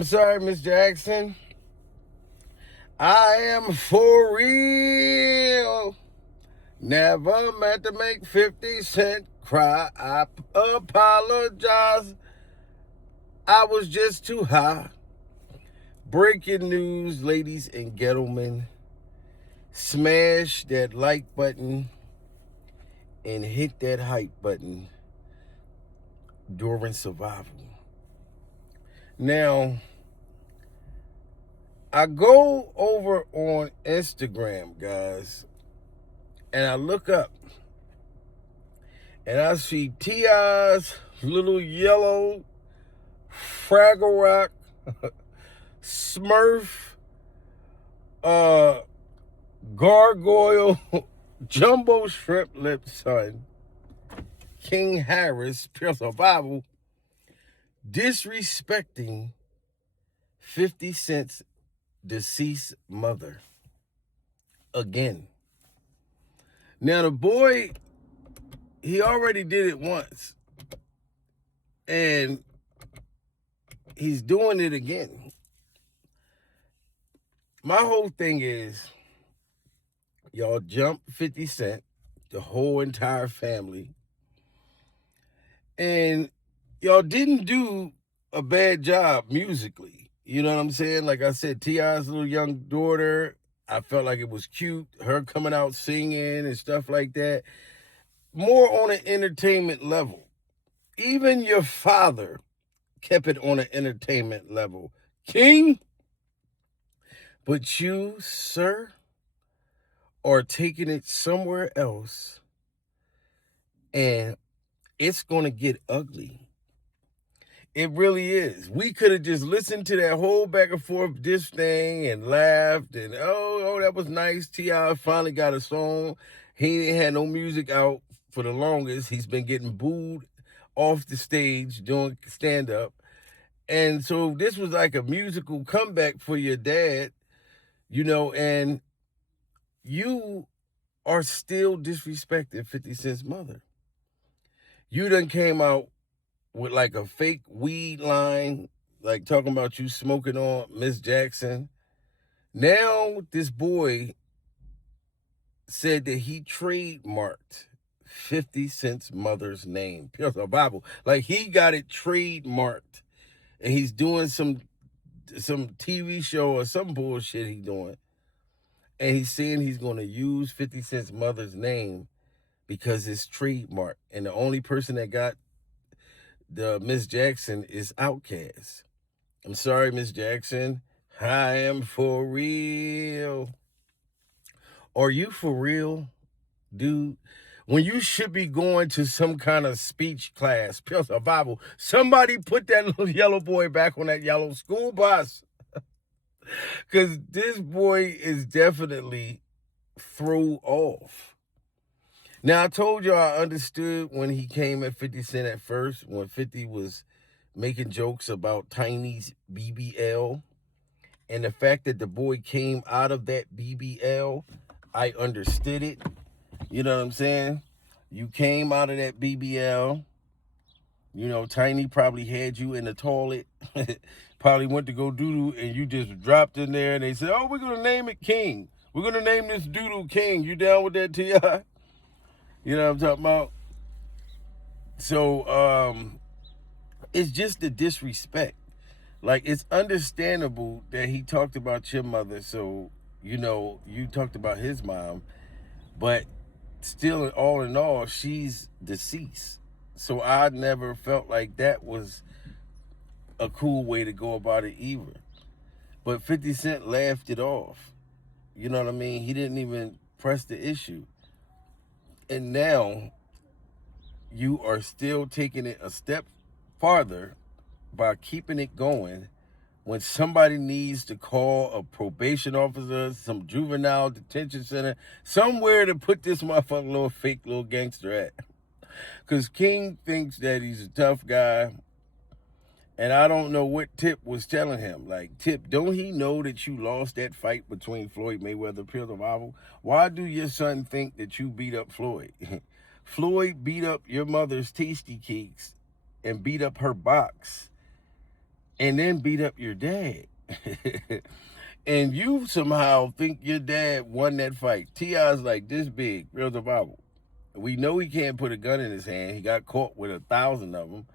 I'm sorry, Miss Jackson. I am for real. Never meant to make 50 Cent cry. I apologize. I was just too high. Breaking news, ladies and gentlemen. Smash that like button and hit that hype button during survival. Now, I go over on Instagram, guys, and I look up and I see T.I.'s little yellow Fraggle Rock Smurf gargoyle jumbo shrimp lip son King Harris pure survival disrespecting 50 Cent's deceased mother again. Now the boy, he already did it once and he's doing it again. My whole thing is, y'all jump 50 Cent, the whole entire family, and y'all didn't do a bad job musically. You know what I'm saying? Like I said, T.I.'s little young daughter, I felt like it was cute. Her coming out singing and stuff like that. More on an entertainment level. Even your father kept it on an entertainment level. King, but you, sir, are taking it somewhere else, and it's going to get ugly. It really is. We could have just listened to that whole back and forth diss thing and laughed and, oh, that was nice. T.I. finally got a song. He ain't had no music out for the longest. He's been getting booed off the stage doing stand-up. And so this was like a musical comeback for your dad, and you are still disrespecting 50 Cent's mother. You done came out with like a fake weed line, like talking about you smoking on Miss Jackson. Now this boy said that he trademarked 50 Cent's mother's name. Pure Bible. Like he got it trademarked. And he's doing some TV show or some bullshit he doing. And he's saying he's going to use 50 Cent's mother's name because it's trademark. And the only person that got the Miss Jackson is Outkast. I'm sorry, Miss Jackson. I am for real. Are you for real, dude? When you should be going to some kind of speech class, pure survival, somebody put that little yellow boy back on that yellow school bus. Because this boy is definitely thrown off. Now, I told you I understood when he came at 50 Cent at first, when 50 was making jokes about Tiny's BBL. And the fact that the boy came out of that BBL, I understood it. You know what I'm saying? You came out of that BBL. Tiny probably had you in the toilet. Probably went to go doodle and you just dropped in there and they said, oh, we're going to name it King. We're going to name this doodle King. You down with that, T.I.? You know what I'm talking about? So, it's just the disrespect. Like, it's understandable that he talked about your mother, so, you talked about his mom, but still, all in all, she's deceased. So I never felt like that was a cool way to go about it either. But 50 Cent laughed it off. You know what I mean? He didn't even press the issue. And now you are still taking it a step farther by keeping it going when somebody needs to call a probation officer, some juvenile detention center, somewhere to put this motherfucking little fake little gangster at. Because King thinks that he's a tough guy. And I don't know what Tip was telling him. Like, Tip, don't he know that you lost that fight between Floyd Mayweather and Pure Survival? Why do your son think that you beat up Floyd? Floyd beat up your mother's tasty cakes and beat up her box and then beat up your dad. And you somehow think your dad won that fight. T.I.'s like this big, real survival. We know he can't put a gun in his hand. He got caught with 1,000 of them.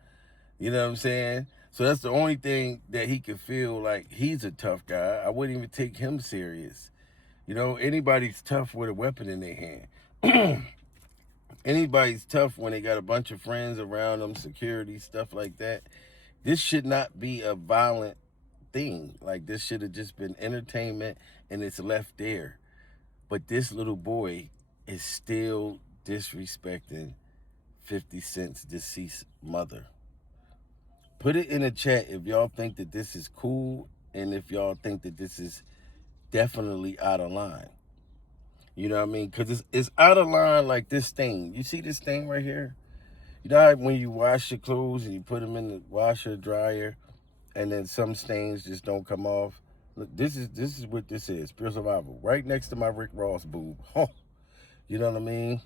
You know what I'm saying? So that's the only thing that he could feel like he's a tough guy. I wouldn't even take him serious. You know, anybody's tough with a weapon in their hand. Anybody's tough when they got a bunch of friends around them, security, stuff like that. This should not be a violent thing. Like, this should have just been entertainment, and it's left there. But this little boy is still disrespecting 50 Cent's deceased mother. Put it in the chat if y'all think that this is cool and if y'all think that this is definitely out of line. You know what I mean? Because it's out of line like this stain. You see this stain right here? You know how when you wash your clothes and you put them in the washer, dryer, and then some stains just don't come off? Look, this is what this is. Pure survival. Right next to my Rick Ross boob. Oh, you know what I mean?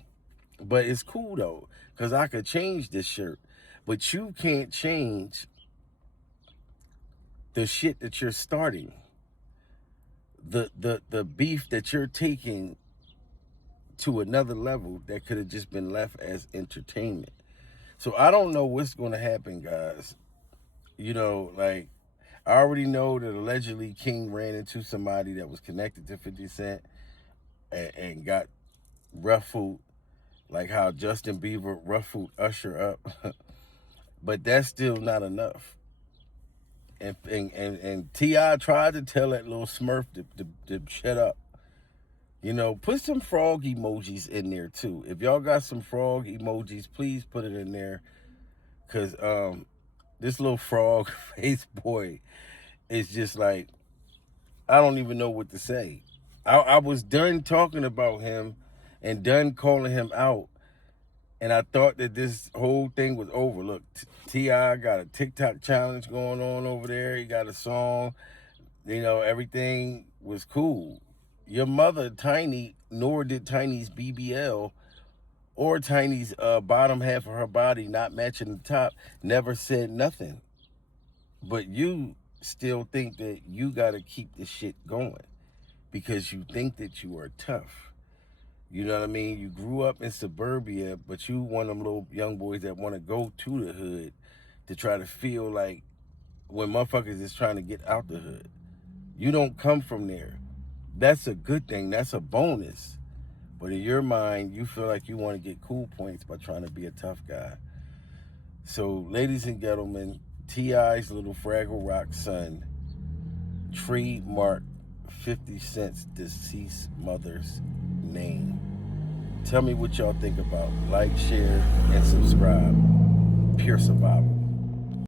But it's cool though, because I could change this shirt. But you can't change the shit that you're starting. The beef that you're taking to another level that could have just been left as entertainment. So I don't know what's going to happen, guys. You know, like, I already know that allegedly King ran into somebody that was connected to 50 Cent and got ruffled, like how Justin Bieber ruffled Usher up. But that's still not enough. And T.I. tried to tell that little smurf to shut up. You know, put some frog emojis in there too. If y'all got some frog emojis, please put it in there. Because this little frog face boy is just like, I don't even know what to say. I was done talking about him and done calling him out. And I thought that this whole thing was over. Look, T.I. got a TikTok challenge going on over there. He got a song. You know, everything was cool. Your mother, Tiny, nor did Tiny's BBL or Tiny's bottom half of her body not matching the top, never said nothing. But you still think that you got to keep this shit going because you think that you are tough. You know what I mean? You grew up in suburbia, but you one of them little young boys that want to go to the hood to try to feel like when motherfuckers is trying to get out the hood. You don't come from there. That's a good thing. That's a bonus. But in your mind, you feel like you want to get cool points by trying to be a tough guy. So, ladies and gentlemen, T.I.'s little Fraggle Rock son trademarked 50 Cent's deceased mother's name. Tell me what y'all think about. Like, share, and subscribe. Pure survival.